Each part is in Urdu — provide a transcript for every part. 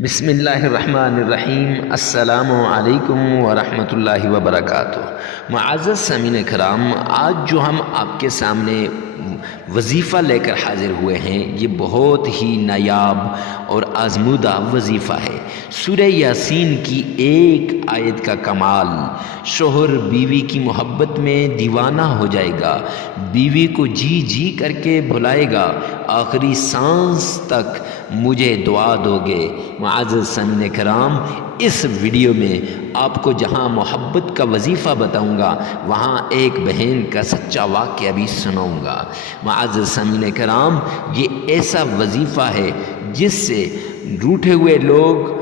بسم اللہ الرحمن الرحیم۔ السلام علیکم ورحمۃ اللہ وبرکاتہ۔ معزز سامعین کرام، آج جو ہم آپ کے سامنے وظیفہ لے کر حاضر ہوئے ہیں، یہ بہت ہی نایاب اور آزمودہ وظیفہ ہے۔ سورہ یاسین کی ایک آیت کا کمال، شوہر بیوی کی محبت میں دیوانہ ہو جائے گا، بیوی کو جی جی کر کے بلائے گا، آخری سانس تک مجھے دعا دو گے۔ معزز سامعین کرام، اس ویڈیو میں آپ کو جہاں محبت کا وظیفہ بتاؤں گا، وہاں ایک بہن کا سچا واقعہ بھی سناؤں گا۔ معزز سامعین کرام، یہ ایسا وظیفہ ہے جس سے روٹھے ہوئے لوگ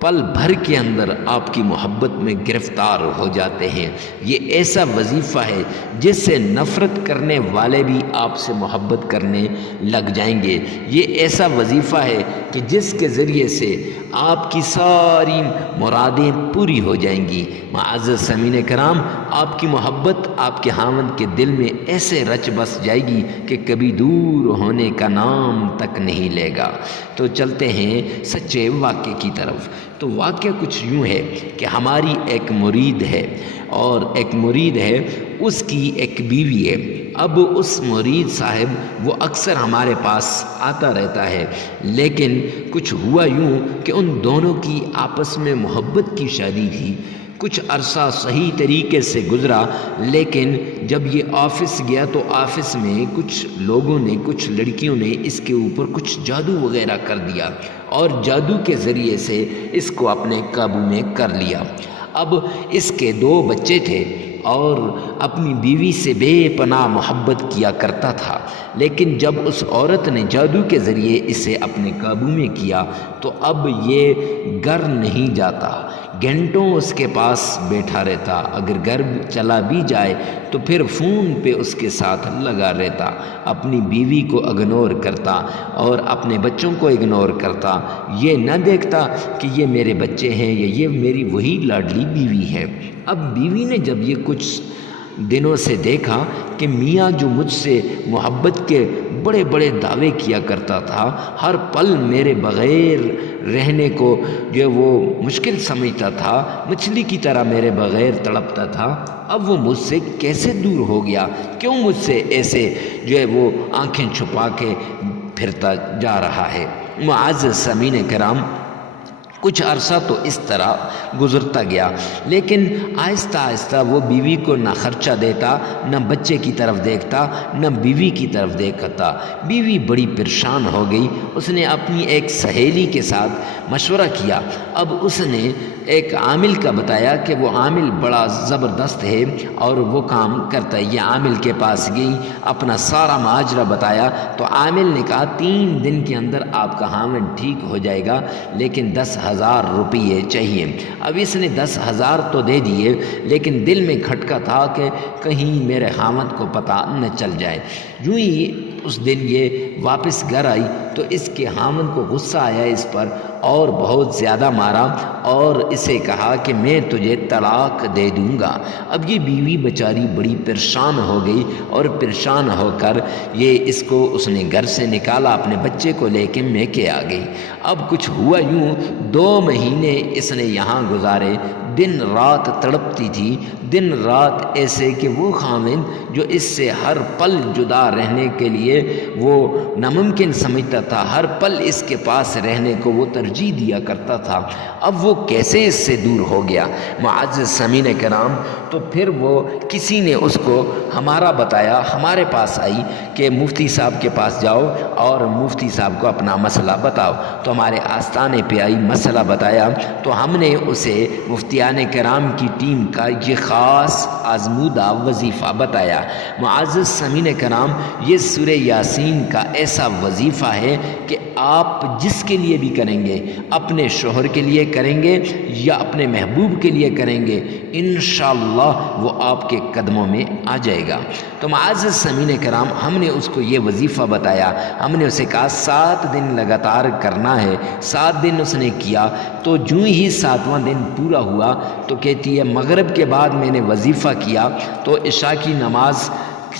پل بھر کے اندر آپ کی محبت میں گرفتار ہو جاتے ہیں۔ یہ ایسا وظیفہ ہے جس سے نفرت کرنے والے بھی آپ سے محبت کرنے لگ جائیں گے۔ یہ ایسا وظیفہ ہے کہ جس کے ذریعے سے آپ کی ساری مرادیں پوری ہو جائیں گی۔ معزز سامعین کرام، آپ کی محبت آپ کے خاوند کے دل میں ایسے رچ بس جائے گی کہ کبھی دور ہونے کا نام تک نہیں لے گا۔ تو چلتے ہیں سچے واقعے کی طرف۔ تو واقعہ کچھ یوں ہے کہ ہماری ایک مرید ہے، اور ایک مرید ہے، اس کی ایک بیوی ہے۔ اب اس مرید صاحب وہ اکثر ہمارے پاس آتا رہتا ہے، لیکن کچھ ہوا یوں کہ ان دونوں کی آپس میں محبت کی شادی تھی۔ کچھ عرصہ صحیح طریقے سے گزرا، لیکن جب یہ آفس گیا تو آفس میں کچھ لوگوں نے، کچھ لڑکیوں نے اس کے اوپر کچھ جادو وغیرہ کر دیا، اور جادو کے ذریعے سے اس کو اپنے قابو میں کر لیا۔ اب اس کے 2 بچے تھے، اور اپنی بیوی سے بے پناہ محبت کیا کرتا تھا، لیکن جب اس عورت نے جادو کے ذریعے اسے اپنے قابو میں کیا تو اب یہ گھر نہیں جاتا، گھنٹوں اس کے پاس بیٹھا رہتا۔ اگر گھر چلا بھی جائے تو پھر فون پہ اس کے ساتھ لگا رہتا، اپنی بیوی کو اگنور کرتا اور اپنے بچوں کو اگنور کرتا۔ یہ نہ دیکھتا کہ یہ میرے بچے ہیں یا یہ میری وہی لاڈلی بیوی ہے۔ اب بیوی نے جب یہ کچھ دنوں سے دیکھا کہ میاں جو مجھ سے محبت کے بڑے بڑے دعوے کیا کرتا تھا، ہر پل میرے بغیر رہنے کو جو وہ مشکل سمجھتا تھا، مچھلی کی طرح میرے بغیر تڑپتا تھا، اب وہ مجھ سے کیسے دور ہو گیا؟ کیوں مجھ سے ایسے جو ہے وہ آنکھیں چھپا کے پھرتا جا رہا ہے؟ معزز سامعین کرام، کچھ عرصہ تو اس طرح گزرتا گیا، لیکن آہستہ آہستہ وہ بیوی کو نہ خرچہ دیتا، نہ بچے کی طرف دیکھتا، نہ بیوی کی طرف دیکھتا۔ بیوی بڑی پریشان ہو گئی۔ اس نے اپنی ایک سہیلی کے ساتھ مشورہ کیا۔ اب اس نے ایک عامل کا بتایا کہ وہ عامل بڑا زبردست ہے اور وہ کام کرتا ہے۔ یہ عامل کے پاس گئی، اپنا سارا ماجرا بتایا، تو عامل نے کہا 3 دن کے اندر آپ کا خاوند ٹھیک ہو جائے گا، لیکن 10,000 روپیے چاہیے۔ اب اس نے 10,000 تو دے دیے، لیکن دل میں کھٹکا تھا کہ کہیں میرے خاوند کو پتہ نہ چل جائے۔ یوں ہی اس دن یہ واپس گھر آئی تو اس کے خاوند کو غصہ آیا اس پر، اور بہت زیادہ مارا اور اسے کہا کہ میں تجھے طلاق دے دوں گا۔ اب یہ بیوی بیچاری بڑی پریشان ہو گئی، اور پریشان ہو کر اس نے گھر سے نکالا، اپنے بچے کو لے کے میکے آ گئی۔ اب کچھ ہوا یوں، 2 مہینے اس نے یہاں گزارے، دن رات تڑپتی تھی، دن رات ایسے کہ وہ خاوند جو اس سے ہر پل جدا رہنے کے لیے وہ ناممکن سمجھتا تھا، ہر پل اس کے پاس رہنے کو وہ ترجیح دیا کرتا تھا، اب وہ کیسے اس سے دور ہو گیا؟ معزز سامعین کرام، تو پھر وہ کسی نے اس کو ہمارا بتایا، ہمارے پاس آئی کہ مفتی صاحب کے پاس جاؤ اور مفتی صاحب کو اپنا مسئلہ بتاؤ۔ تو ہمارے آستانے پہ آئی، مسئلہ بتایا، تو ہم نے اسے مفتیان کرام کی ٹیم کا یہ خاص آزمودہ وظیفہ بتایا۔ معزز سامعین کرام، یہ سورہ یاسین کا ایسا وظیفہ ہے کہ آپ جس کے لیے بھی کریں گے، اپنے شوہر کے لیے کریں گے یا اپنے محبوب کے لیے کریں گے، انشاءاللہ وہ آپ کے قدموں میں آ جائے گا۔ تو معزز سامعین کرام، ہم نے اس کو یہ وظیفہ بتایا، ہم نے اسے کہا 7 دن لگاتار کرنا ہے۔ 7 دن اس نے کیا، تو جوں ہی 7واں دن پورا ہوا تو کہتی ہے مغرب کے بعد میں نے وظیفہ کیا، تو عشاء کی نماز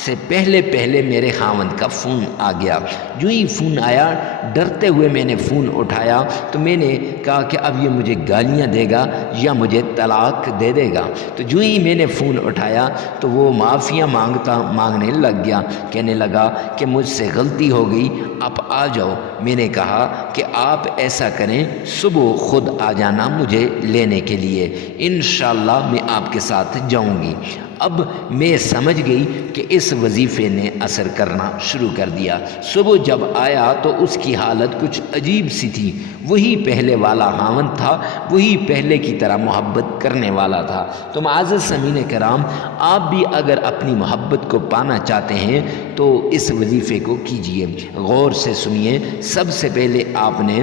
سے پہلے میرے خاوند کا فون آ گیا۔ جو ہی فون آیا، ڈرتے ہوئے میں نے فون اٹھایا تو میں نے کہا کہ اب یہ مجھے گالیاں دے گا یا مجھے طلاق دے دے گا۔ تو جو ہی میں نے فون اٹھایا تو وہ معافیاں مانگنے لگ گیا، کہنے لگا کہ مجھ سے غلطی ہو گئی، آپ آ جاؤ۔ میں نے کہا کہ آپ ایسا کریں، صبح خود آ جانا مجھے لینے کے لیے، انشاءاللہ میں آپ کے ساتھ جاؤں گی۔ اب میں سمجھ گئی کہ اس وظیفے نے اثر کرنا شروع کر دیا۔ صبح جب آیا تو اس کی حالت کچھ عجیب سی تھی، وہی پہلے والا خاوند تھا، وہی پہلے کی طرح محبت کرنے والا تھا۔ تو معزز سامعین کرام، آپ بھی اگر اپنی محبت کو پانا چاہتے ہیں تو اس وظیفے کو کیجئے، غور سے سنیے۔ سب سے پہلے آپ نے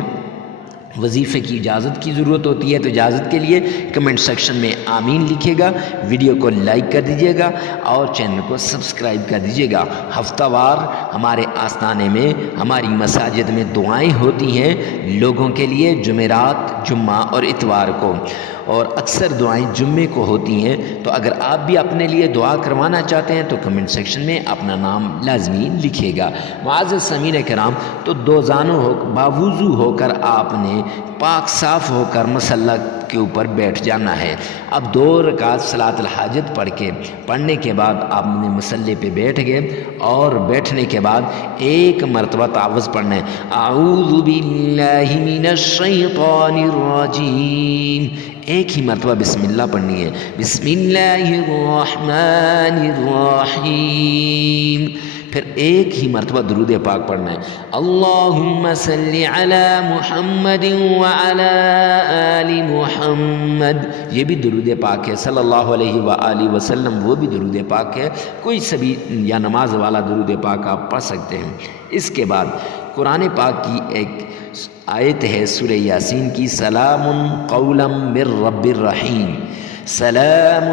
وظیفے کی اجازت کی ضرورت ہوتی ہے، تو اجازت کے لیے کمنٹ سیکشن میں آمین لکھیے گا، ویڈیو کو لائک کر دیجیے گا اور چینل کو سبسکرائب کر دیجیے گا۔ ہفتہ وار ہمارے آستانے میں، ہماری مساجد میں دعائیں ہوتی ہیں لوگوں کے لیے، جمعرات، جمعہ اور اتوار کو، اور اکثر دعائیں جمعے کو ہوتی ہیں۔ تو اگر آپ بھی اپنے لیے دعا کروانا چاہتے ہیں تو کمنٹ سیکشن میں اپنا نام لازمی لکھیے گا۔ معزز سامعین کرام، تو دوزانوں باوضو ہو کر آپ نے پاک صاف ہو کر مصلی کے اوپر بیٹھ جانا ہے۔ اب 2 رکعت صلاۃ الحاجت پڑھنے کے بعد آپ نے مصلی پہ بیٹھ گئے، اور بیٹھنے کے بعد ایک مرتبہ تعوذ پڑھنا ہے، اعوذ باللہ من الشیطان الرجیم، ایک ہی مرتبہ بسم اللہ پڑھنی ہے، بسم اللہ الرحمن الرحیم، پھر ایک ہی مرتبہ درود پاک پڑھنا ہے، اللہم صلی علی محمد وعلی آل محمد، یہ بھی درود پاک ہے، صلی اللہ علیہ وآلہ وسلم، وہ بھی درود پاک ہے، کوئی سبھی یا نماز والا درود پاک آپ پڑھ سکتے ہیں۔ اس کے بعد قرآن پاک کی ایک آیت ہے سورہ یاسین کی، سلام قولا من رب الرحیم، سلام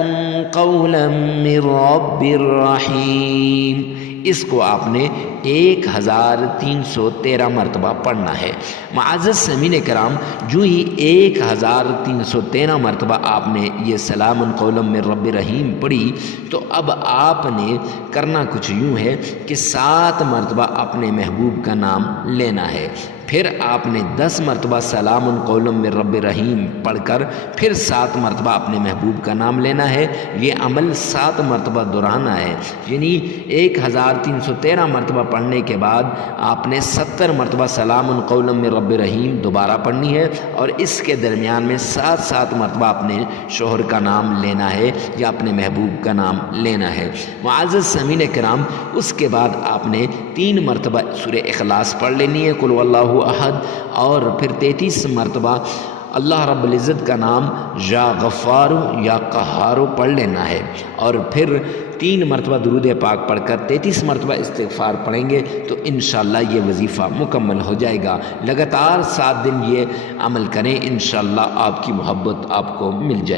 قولا من رب الرحیم، اس کو آپ نے 1313 مرتبہ پڑھنا ہے۔ معزز سامعین کرام، جو ہی 1313 مرتبہ آپ نے یہ سلام قولا من رب الرحیم پڑھی، تو اب آپ نے کرنا کچھ یوں ہے کہ 7 مرتبہ اپنے محبوب کا نام لینا ہے، پھر آپ نے 10 مرتبہ سلام قولا من رب الرحیم پڑھ کر پھر 7 مرتبہ اپنے محبوب کا نام لینا ہے۔ یہ عمل 7 مرتبہ دہرانا ہے، یعنی 1313 مرتبہ پڑھنے کے بعد آپ نے 70 مرتبہ سلام قولا من رب الرحیم دوبارہ پڑھنی ہے، اور اس کے درمیان میں 7 مرتبہ اپنے شوہر کا نام لینا ہے یا اپنے محبوب کا نام لینا ہے۔ معزز سامعین کرام، اس کے بعد آپ نے 3 مرتبہ سورہ اخلاص پڑھ لینی ہے، قل هو اللہ احد، اور پھر 33 مرتبہ اللہ رب العزت کا نام یا غفار یا قہار پڑھ لینا ہے، اور پھر 3 مرتبہ درود پاک پڑھ کر 33 مرتبہ استغفار پڑھیں گے تو انشاءاللہ یہ وظیفہ مکمل ہو جائے گا۔ لگاتار 7 دن یہ عمل کریں، انشاءاللہ آپ کی محبت آپ کو مل جائے۔